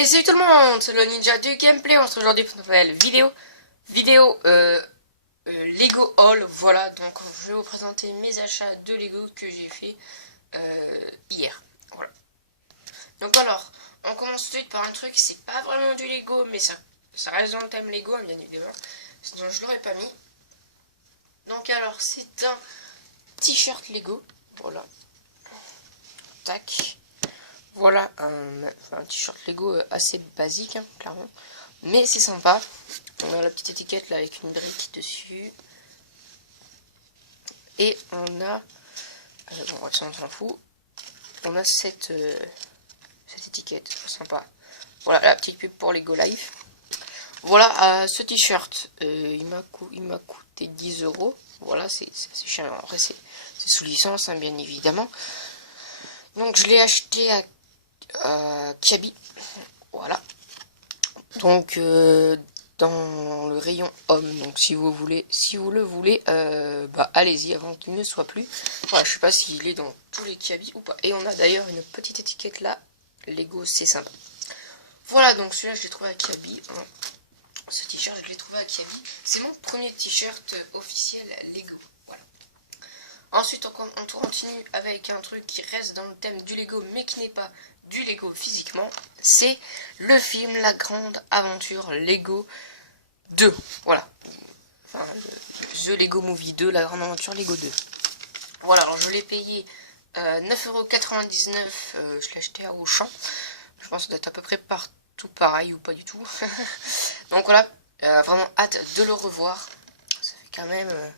Et salut tout le monde, c'est le ninja du gameplay. On se retrouve aujourd'hui pour une nouvelle vidéo Lego Haul. Voilà, donc je vais vous présenter mes achats de Lego que j'ai fait hier. Voilà. Donc alors, on commence tout de suite par un truc, c'est pas vraiment du Lego, mais ça reste dans le thème Lego, hein, bien évidemment. Sinon je l'aurais pas mis. Donc alors, c'est un t-shirt Lego. Voilà. Tac. Voilà un t-shirt Lego assez basique, hein, clairement. Mais c'est sympa. On a la petite étiquette là avec une brique dessus. Et on a... bon, ça on s'en fout. On a cette étiquette, sympa. Voilà la petite pub pour Lego Life. Voilà, ce t-shirt, il m'a coûté 10 €. Voilà, c'est cher. Après, c'est sous licence, hein, bien évidemment. Donc, je l'ai acheté à Kiabi. Voilà. Donc, dans le rayon homme. Donc, si vous le voulez, bah, allez-y avant qu'il ne soit plus. Voilà, je sais pas s'il est dans tous les Kiabi ou pas. Et on a d'ailleurs une petite étiquette là. Lego, c'est sympa. Voilà, donc celui-là, je l'ai trouvé à Kiabi. Hein. Ce t-shirt, je l'ai trouvé à Kiabi. C'est mon premier t-shirt officiel Lego. Voilà. Ensuite, on continue avec un truc qui reste dans le thème du Lego, mais qui n'est pas du Lego physiquement. C'est le film La Grande Aventure Lego 2. Voilà. Enfin, The Lego Movie 2, La Grande Aventure Lego 2. Voilà, alors je l'ai payé 9,99 €. Je l'ai acheté à Auchan. Je pense que ça doit être à peu près partout pareil ou pas du tout. Donc voilà, vraiment hâte de le revoir. Ça fait quand même...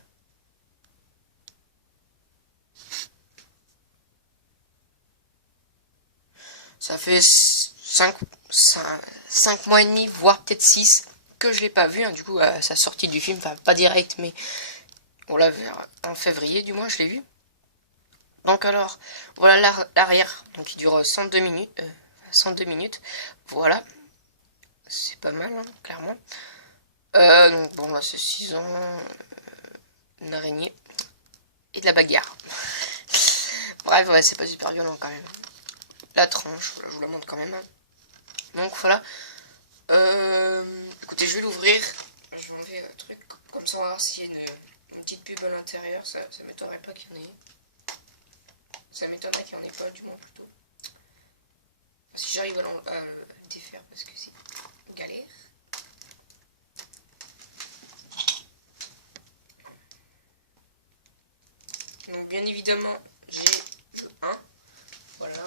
ça fait 5 mois et demi, voire peut-être 6, que je l'ai pas vu. Hein. Du coup, à sa sortie du film, enfin pas direct, mais voilà, en février du moins, je l'ai vu. Donc alors, voilà l'arrière, donc il dure 102 minutes. 102 minutes, voilà. C'est pas mal, hein, clairement. Donc bon, là c'est 6 ans, une araignée et de la bagarre. Bref, ouais, c'est pas super violent quand même. La tranche, voilà, je vous la montre quand même. Donc voilà. Écoutez, je vais l'ouvrir. Je vais enlever un truc comme ça, on va voir s'il y a une petite pub à l'intérieur. Ça m'étonnerait pas qu'il y en ait. Ça m'étonnerait qu'il n'y en ait pas, du moins plutôt. Si j'arrive à le défaire parce que c'est galère. Donc bien évidemment, j'ai le 1. Voilà,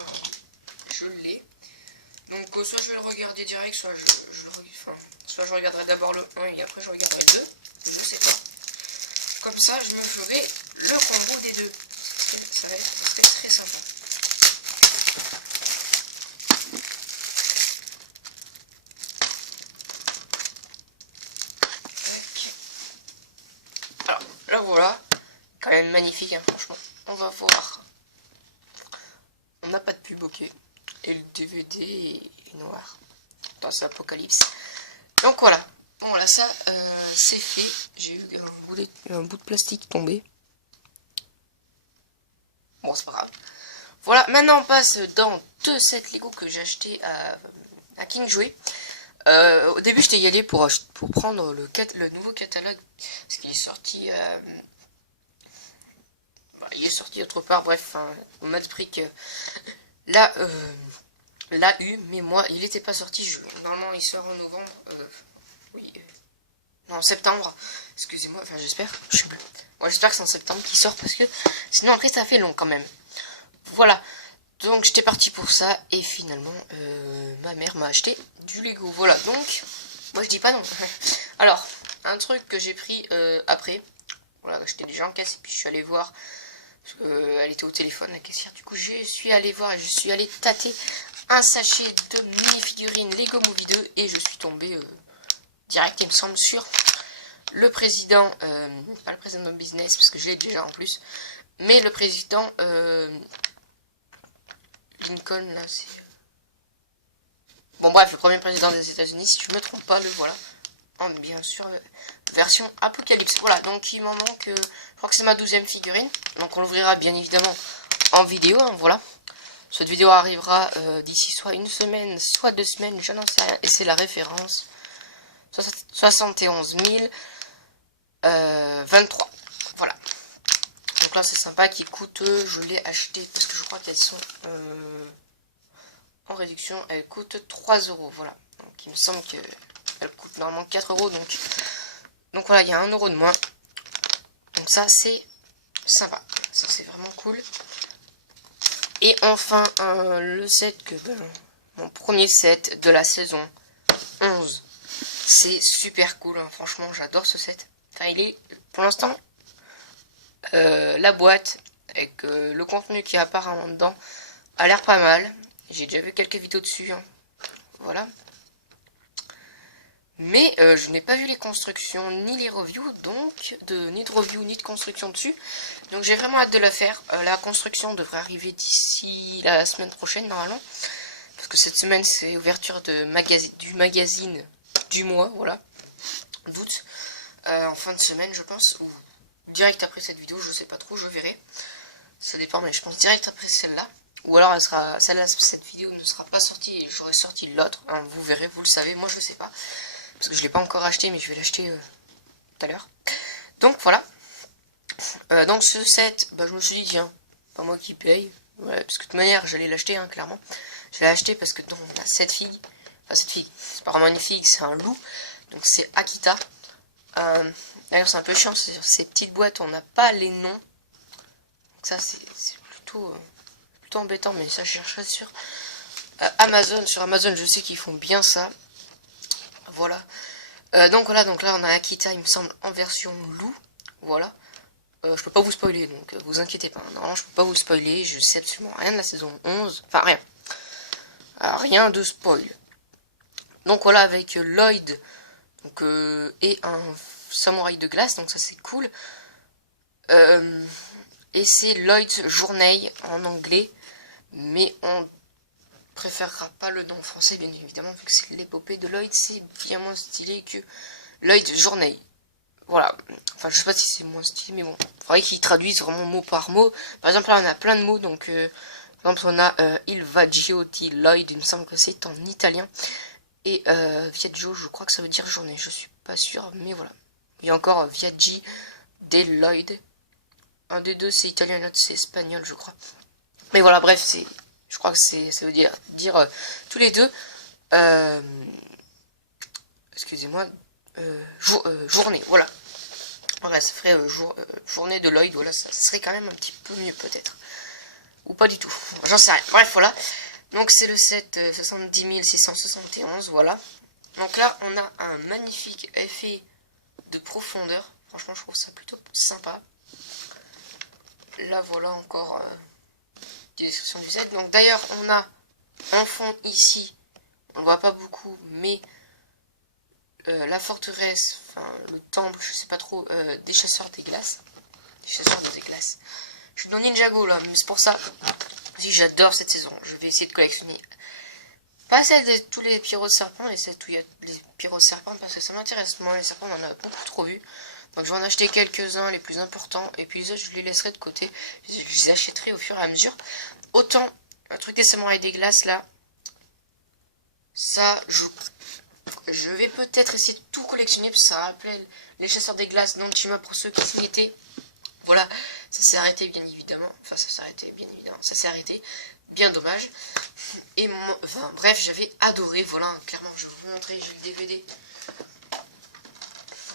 je l'ai. Donc soit je vais le regarder direct, soit soit je regarderai d'abord le 1 et après je regarderai le 2. Je sais pas. Comme ça, je me ferai le combo des deux. Ça serait très sympa. Alors, là voilà. Quand même magnifique, hein, franchement. On va voir. On n'a pas de pub, ok. Et le DVD est noir. Attends, c'est Apocalypse. Donc voilà. Bon, là, ça, c'est fait. J'ai eu un bout de plastique tombé. Bon, c'est pas grave. Voilà, maintenant on passe dans 2 sets Lego que j'ai acheté à King Jouet. Au début, j'étais y allé pour prendre le nouveau catalogue. Parce qu'il est sorti... il est sorti autre part, bref, au mode brick l'a eu, mais moi il n'était pas sorti. Normalement il sort en novembre, oui, non, en septembre, excusez-moi, enfin j'espère, je suis bleu. Moi j'espère que c'est en septembre qu'il sort parce que sinon après ça fait long quand même. Voilà, donc j'étais parti pour ça et finalement ma mère m'a acheté du Lego. Voilà, donc moi je dis pas non. Alors, un truc que j'ai pris après, voilà, j'étais déjà en caisse et puis je suis allé voir. Parce qu'elle était au téléphone, la caissière. Du coup, je suis allé voir et je suis allé tâter un sachet de mini-figurines Lego Movie 2. Et je suis tombé direct, il me semble, sur le président, pas le président de business, parce que je l'ai déjà en plus, mais le président Lincoln, là, c'est... Bon, bref, le premier président des États-Unis, si je me trompe pas, le voilà. En, bien sûr, version Apocalypse. Voilà, donc il m'en manque, je crois que c'est ma 12e figurine. Donc on l'ouvrira bien évidemment en vidéo, hein, voilà. Cette vidéo arrivera d'ici soit une semaine, soit 2 semaines, je n'en sais rien. Et c'est la référence 71 023. Voilà. Donc là c'est sympa, qui coûte, je l'ai acheté parce que je crois qu'elles sont en réduction. Elles coûtent 3 euros. Voilà. Donc il me semble qu'elles coûtent normalement 4 euros. Donc voilà, il y a 1 euro de moins. Donc ça c'est sympa. Ça c'est vraiment cool. Et enfin, le set mon premier set de la saison 11. C'est super cool, hein. Franchement, j'adore ce set. Enfin, il est, pour l'instant, la boîte, avec le contenu qui est apparemment dedans, a l'air pas mal. J'ai déjà vu quelques vidéos dessus, hein. Voilà. Mais je n'ai pas vu les constructions, ni les reviews, donc, ni de review, ni de construction dessus. Donc j'ai vraiment hâte de le faire. La construction devrait arriver d'ici la semaine prochaine, normalement. Parce que cette semaine, c'est ouverture du magazine du mois, voilà, d'août. En fin de semaine, je pense, ou direct après cette vidéo, je sais pas trop, je verrai. Ça dépend, mais je pense direct après celle-là. Ou alors, cette vidéo ne sera pas sortie et j'aurai sorti l'autre. Hein, vous verrez, vous le savez, moi je sais pas. Parce que je l'ai pas encore acheté, mais je vais l'acheter tout à l'heure. Donc voilà. Donc ce set, je me suis dit, tiens, pas moi qui paye. Ouais, parce que de toute manière, j'allais l'acheter, hein, clairement. Je l'ai acheté parce que donc, on a cette figue. Enfin, cette figue, c'est pas vraiment une figue, c'est un loup. Donc c'est Akita. D'ailleurs, c'est un peu chiant, ces petites boîtes, on n'a pas les noms. Donc ça, c'est plutôt embêtant, mais ça, je chercherai sur Amazon. Sur Amazon, je sais qu'ils font bien ça. Voilà. Donc voilà, donc là, on a Akita, il me semble, en version loup. Voilà. Je peux pas vous spoiler, donc vous inquiétez pas. Normalement, je peux pas vous spoiler, je sais absolument rien de la saison 11. Enfin, rien. Rien de spoil. Donc voilà, avec Lloyd donc, et un samouraï de glace, donc ça c'est cool. Et c'est Lloyd's Journey en anglais, mais on préférera pas le nom français, bien évidemment, vu que c'est l'épopée de Lloyd, c'est bien moins stylé que Lloyd's Journey. Voilà, enfin je sais pas si c'est moins stylé, mais bon, il faudrait qu'ils traduisent vraiment mot par mot. Par exemple là on a plein de mots, donc par exemple on a Il Viaggio di Lloyd, il me semble que c'est en italien. Et Viaggio, je crois que ça veut dire journée, je suis pas sûr, mais voilà. Il y a encore Viaggi de Lloyd. Un des deux c'est italien, l'autre c'est espagnol, je crois. Mais voilà, bref, je crois que ça veut dire tous les deux. Excusez-moi. Journée, voilà. Voilà, ça ferait journée de Lloyd, voilà, ça serait quand même un petit peu mieux peut-être. Ou pas du tout, j'en sais rien. Bref, voilà. Donc c'est le set 70 671, voilà. Donc là, on a un magnifique effet de profondeur. Franchement, je trouve ça plutôt sympa. Là, voilà encore des descriptions du set. Donc d'ailleurs, on a en fond ici, on le voit pas beaucoup, mais la forteresse, enfin le temple, je sais pas trop, des chasseurs des glaces. Des chasseurs des glaces. Je suis dans Ninjago là, mais c'est pour ça. Si j'adore cette saison, je vais essayer de collectionner. Pas celle de tous les pyro-serpents, et celle où il y a les pyro-serpents, parce que ça m'intéresse moins. Les serpents, on en a beaucoup trop vu. Donc je vais en acheter quelques-uns, les plus importants, et puis les autres, je les laisserai de côté. Je les achèterai au fur et à mesure. Autant, un truc des samouraïs des glaces là, ça, je vais peut-être essayer de tout collectionner, parce que ça rappelle les chasseurs des glaces d'Antima pour ceux qui s'y étaient. Voilà, ça s'est arrêté bien évidemment. Enfin, ça s'est arrêté bien évidemment. Ça s'est arrêté. Bien dommage. Et enfin, bref, j'avais adoré. Voilà, clairement, je vais vous montrer. J'ai le DVD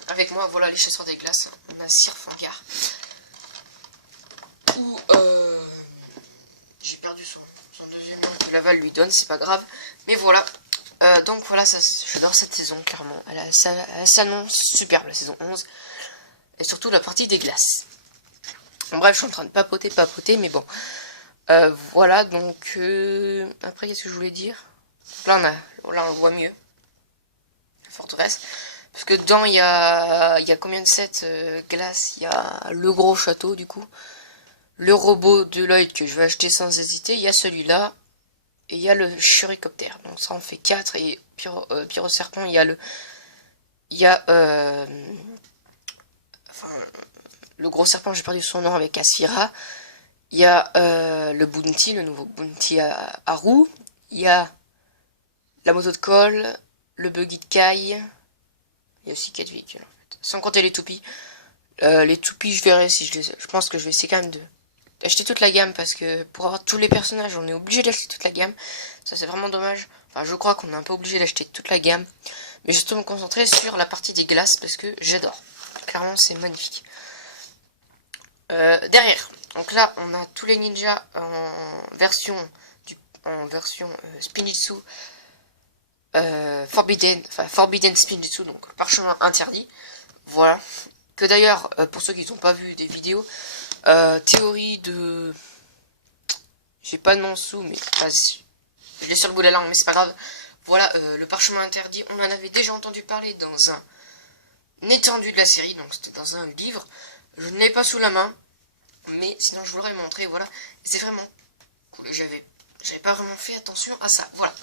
avec moi. Voilà, les chasseurs des glaces. On a Sir Fangar. Ou j'ai perdu son deuxième nom que Laval lui donne. C'est pas grave. Mais voilà. Donc voilà, j'adore cette saison, clairement. Elle s'annonce superbe, la saison 11. Et surtout la partie des glaces. Bref, je suis en train de papoter, mais bon. Voilà, donc... après, qu'est-ce que je voulais dire? Là, on le voit mieux. La forteresse. Parce que dedans, il y a combien de sets glace? Il y a le gros château, du coup. Le robot de Lloyd que je vais acheter sans hésiter. Il y a celui-là. Et il y a le churicoptère. Donc ça en fait 4. Et Pyro Serpent, il y a le... Il y a... enfin... Le gros serpent, j'ai perdu son nom avec Asira. Il y a le Bounty, le nouveau Bounty à roue. Il y a la moto de colle, le buggy de caille. Il y a aussi 4 véhicules en fait. Sans compter les toupies. Les toupies, je verrai si je pense que je vais essayer quand même d'acheter toute la gamme parce que pour avoir tous les personnages, on est obligé d'acheter toute la gamme. Ça, c'est vraiment dommage. Enfin, je crois qu'on est un peu obligé d'acheter toute la gamme. Mais juste me concentrer sur la partie des glaces parce que j'adore. Clairement, c'est magnifique. Derrière, donc là, on a tous les ninjas en version Spinjitzu. Forbidden Spinjitzu, donc parchemin interdit. Voilà. Que d'ailleurs, pour ceux qui n'ont pas vu des vidéos, théorie de... J'ai pas de nom sous, mais vas-y. Je l'ai sur le bout de la langue, mais c'est pas grave. Voilà, le parchemin interdit, on en avait déjà entendu parler dans un étendu de la série, donc c'était dans un livre. Je ne l'ai pas sous la main, mais sinon je vous l'aurais montré, voilà. C'est vraiment cool, j'avais pas vraiment fait attention à ça, voilà.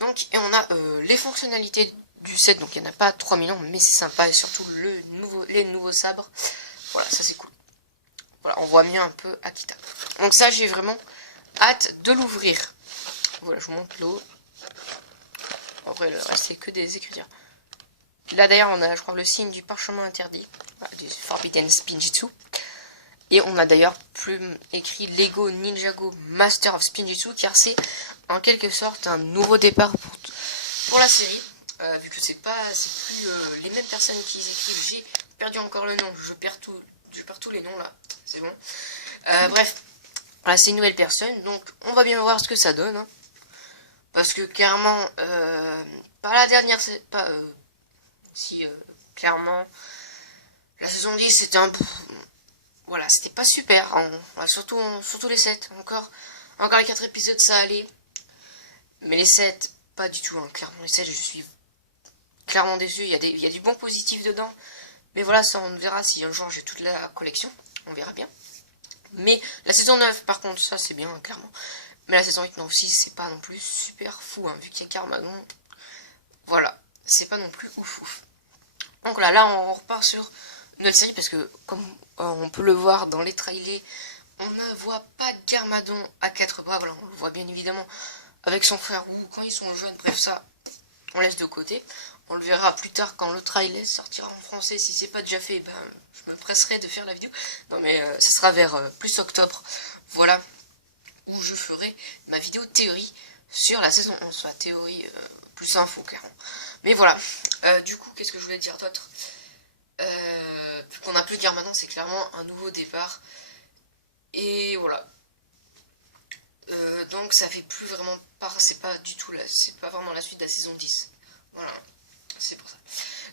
Donc, et on a les fonctionnalités du set, donc il n'y en a pas 3 millions, mais c'est sympa, et surtout les nouveaux sabres. Voilà, ça c'est cool. Voilà, on voit mieux un peu Akita. Donc ça, j'ai vraiment hâte de l'ouvrir. Voilà, je vous montre l'eau. Après, le reste, c'est que des écritures. Là, d'ailleurs, on a, je crois, le signe du parchemin interdit. Voilà, du Forbidden Spinjitzu. Et on a d'ailleurs plus écrit Lego Ninjago Master of Spinjitzu, car c'est en quelque sorte un nouveau départ pour la série. Vu que c'est plus les mêmes personnes qui écrivent. J'ai perdu encore le nom, je perds tous les noms là, c'est bon. Bref, voilà, c'est une nouvelle personne, donc on va bien voir ce que ça donne. Hein. Parce que clairement, pas la dernière, clairement, la saison 10 c'était un... Voilà, c'était pas super, hein. Voilà, surtout les 7, encore les 4 épisodes ça allait. Mais les 7, pas du tout, hein. Clairement les 7 je suis clairement déçu, il y a du bon positif dedans. Mais voilà, ça on verra si un jour j'ai toute la collection, on verra bien. Mais la saison 9 par contre, ça c'est bien, hein, clairement. Mais la saison 8, non aussi, c'est pas non plus super fou, hein, vu qu'il y a Carmageddon. Voilà, c'est pas non plus ouf. Donc là on repart sur une nouvelle série, parce que comme on peut le voir dans les trailers, on ne voit pas Garmadon à 4 bras, voilà, on le voit bien évidemment avec son frère ou quand ils sont jeunes, bref ça, on laisse de côté. On le verra plus tard quand le trailer sortira en français, si c'est pas déjà fait, ben, je me presserai de faire la vidéo. Non mais ça sera vers plus octobre, voilà, où je ferai ma vidéo théorie sur la saison 11, la théorie plus info clairement. Mais voilà, du coup, qu'est-ce que je voulais dire d'autre? Vu qu'on n'a plus de guerre maintenant, c'est clairement un nouveau départ. Et voilà. Donc ça fait plus vraiment c'est pas du tout c'est pas vraiment la suite de la saison 10. Voilà, c'est pour ça.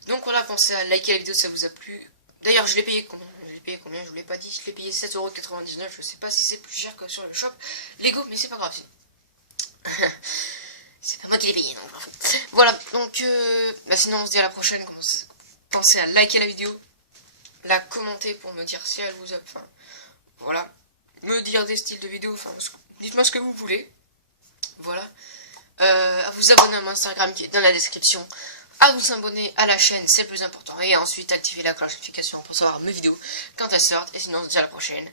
Donc voilà, pensez à liker la vidéo si ça vous a plu. D'ailleurs, je l'ai payé combien? Je vous l'ai pas dit, je l'ai payé 7,99€. Je sais pas si c'est plus cher que sur le shop Lego, mais c'est pas grave. C'est pas moi qui l'ai payé, donc voilà, donc sinon on se dit à la prochaine. Pensez à liker la vidéo, la commenter pour me dire si elle vous a... Enfin, voilà. Me dire des styles de vidéos, enfin, dites-moi ce que vous voulez. Voilà. À vous abonner à mon Instagram qui est dans la description. À vous abonner à la chaîne, c'est le plus important. Et ensuite, activer la cloche de notification pour savoir mes vidéos quand elles sortent. Et sinon, on se dit à la prochaine.